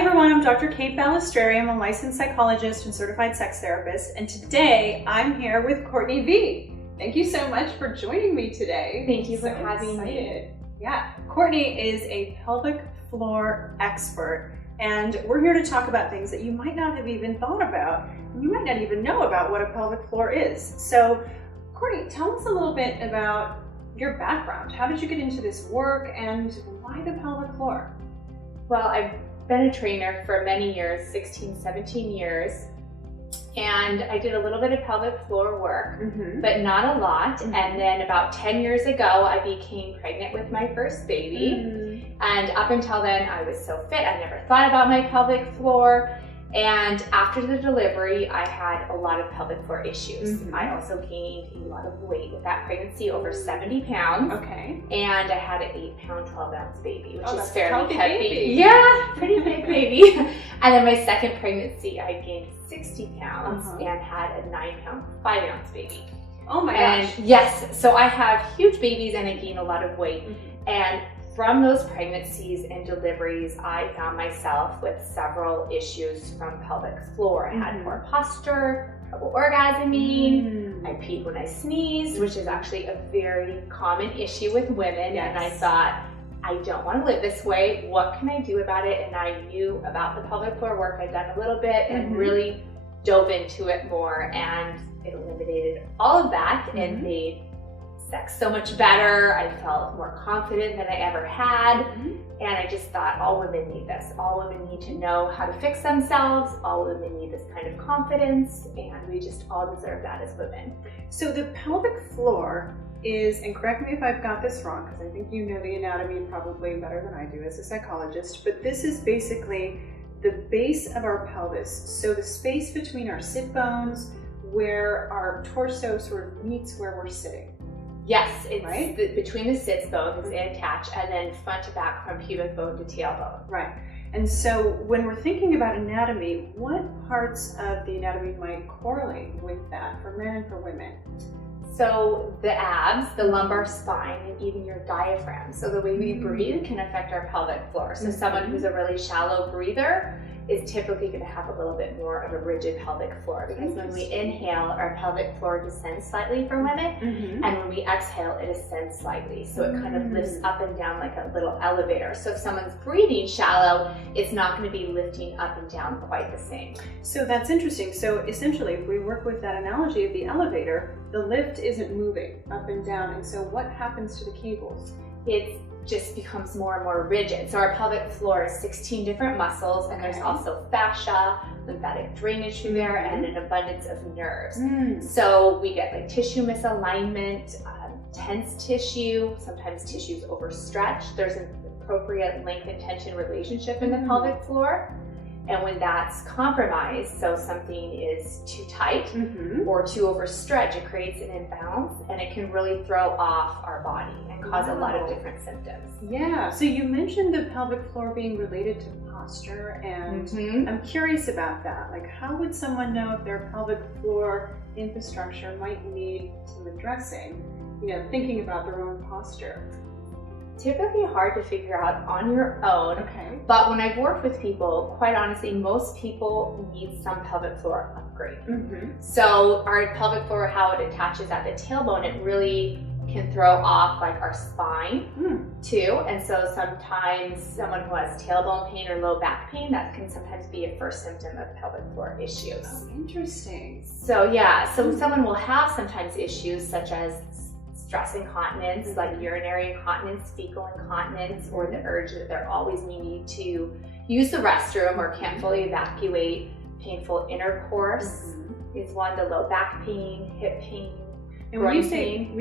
everyone, I'm Dr. Kate Balestrieri. I'm a licensed psychologist and certified sex therapist, and today I'm here with Courtney V. Thank you so much for joining me today. Thank you for having me. Yeah, Courtney is a pelvic floor expert, and we're here to talk about things that you might not have even thought about. You might not even know about what a pelvic floor is. So, Courtney, tell us a little bit about your background. How did you get into this work, and why the pelvic floor? Well, I've been a trainer for many years, 16, 17 years, and I did a little bit of pelvic floor work, but not a lot. And then about 10 years ago, I became pregnant with my first baby. And up until then, I was so fit. I never thought about my pelvic floor. And after the delivery, I had a lot of pelvic floor issues. I also gained a lot of weight with that pregnancy, over 70 pounds. Okay. And I had an 8-pound, 12-ounce baby, which is that's fairly a heavy. baby. Yeah, pretty big baby. And then my second pregnancy, I gained 60 pounds and had a 9-pound, 5-ounce baby. Oh my gosh. Yes, so I have huge babies and I gain a lot of weight. And from those pregnancies and deliveries, I found myself with several issues from pelvic floor. I had poor posture, trouble orgasming, I peed when I sneezed, which is actually a very common issue with women. And I thought, I don't want to live this way. What can I do about it? And I knew about the pelvic floor work. I'd done a little bit and really dove into it more, and it eliminated all of that and made sex so much better. I felt more confident than I ever had. And I just thought, all women need this. All women need to know how to fix themselves. All women need this kind of confidence, and we just all deserve that as women. So the pelvic floor is, and correct me if I've got this wrong, because I think you know the anatomy probably better than I do as a psychologist, but this is basically the base of our pelvis. So the space between our sit bones, where our torso sort of meets where we're sitting. Yes, it's between the sits bones and attach, and then front to back from pubic bone to tailbone. Right. And so when we're thinking about anatomy, what parts of the anatomy might correlate with that for men and for women? So the abs, the lumbar spine, and even your diaphragm. So the way we breathe can affect our pelvic floor. So someone who's a really shallow breather is typically going to have a little bit more of a rigid pelvic floor, because when we inhale, our pelvic floor descends slightly for women, and when we exhale, it ascends slightly. So it kind of lifts up and down like a little elevator. So if someone's breathing shallow, it's not going to be lifting up and down quite the same. So that's interesting. So essentially, if we work with that analogy of the elevator, the lift isn't moving up and down. And so what happens to the cables? It just becomes more and more rigid. So our pelvic floor is 16 different muscles, and there's also fascia, lymphatic drainage through there, and an abundance of nerves. So we get like tissue misalignment, tense tissue, sometimes tissue's overstretched. There's an appropriate length and tension relationship in the pelvic floor. And when that's compromised, so something is too tight or too overstretched, it creates an imbalance, and it can really throw off our body and cause a lot of different symptoms. Yeah, so you mentioned the pelvic floor being related to posture, and I'm curious about that. Like, how would someone know if their pelvic floor infrastructure might need some addressing, you know, thinking about their own posture? Typically hard to figure out on your own, but when I've worked with people, quite honestly, most people need some pelvic floor upgrade. So our pelvic floor, how it attaches at the tailbone, it really can throw off like our spine too. And so sometimes someone who has tailbone pain or low back pain, that can sometimes be a first symptom of pelvic floor issues. Oh, interesting. So yeah, so someone will have sometimes issues such as stress incontinence, like urinary incontinence, fecal incontinence, or the urge that they're always needing to use the restroom or can't fully evacuate. Painful intercourse is one, the low back pain, hip pain. And when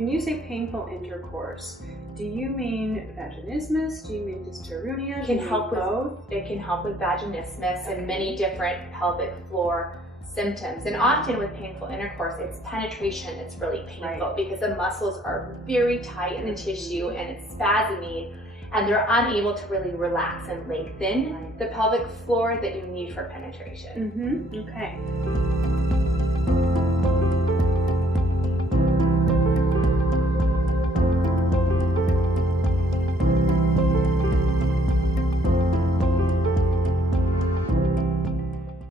you say painful intercourse, do you mean vaginismus? Do you mean dyspareunia? It can help with both. It can help with vaginismus and many different pelvic floor symptoms. And often with painful intercourse, it's penetration that's really painful because the muscles are very tight in the tissue and it's spasming, and they're unable to really relax and lengthen the pelvic floor that you need for penetration. Okay.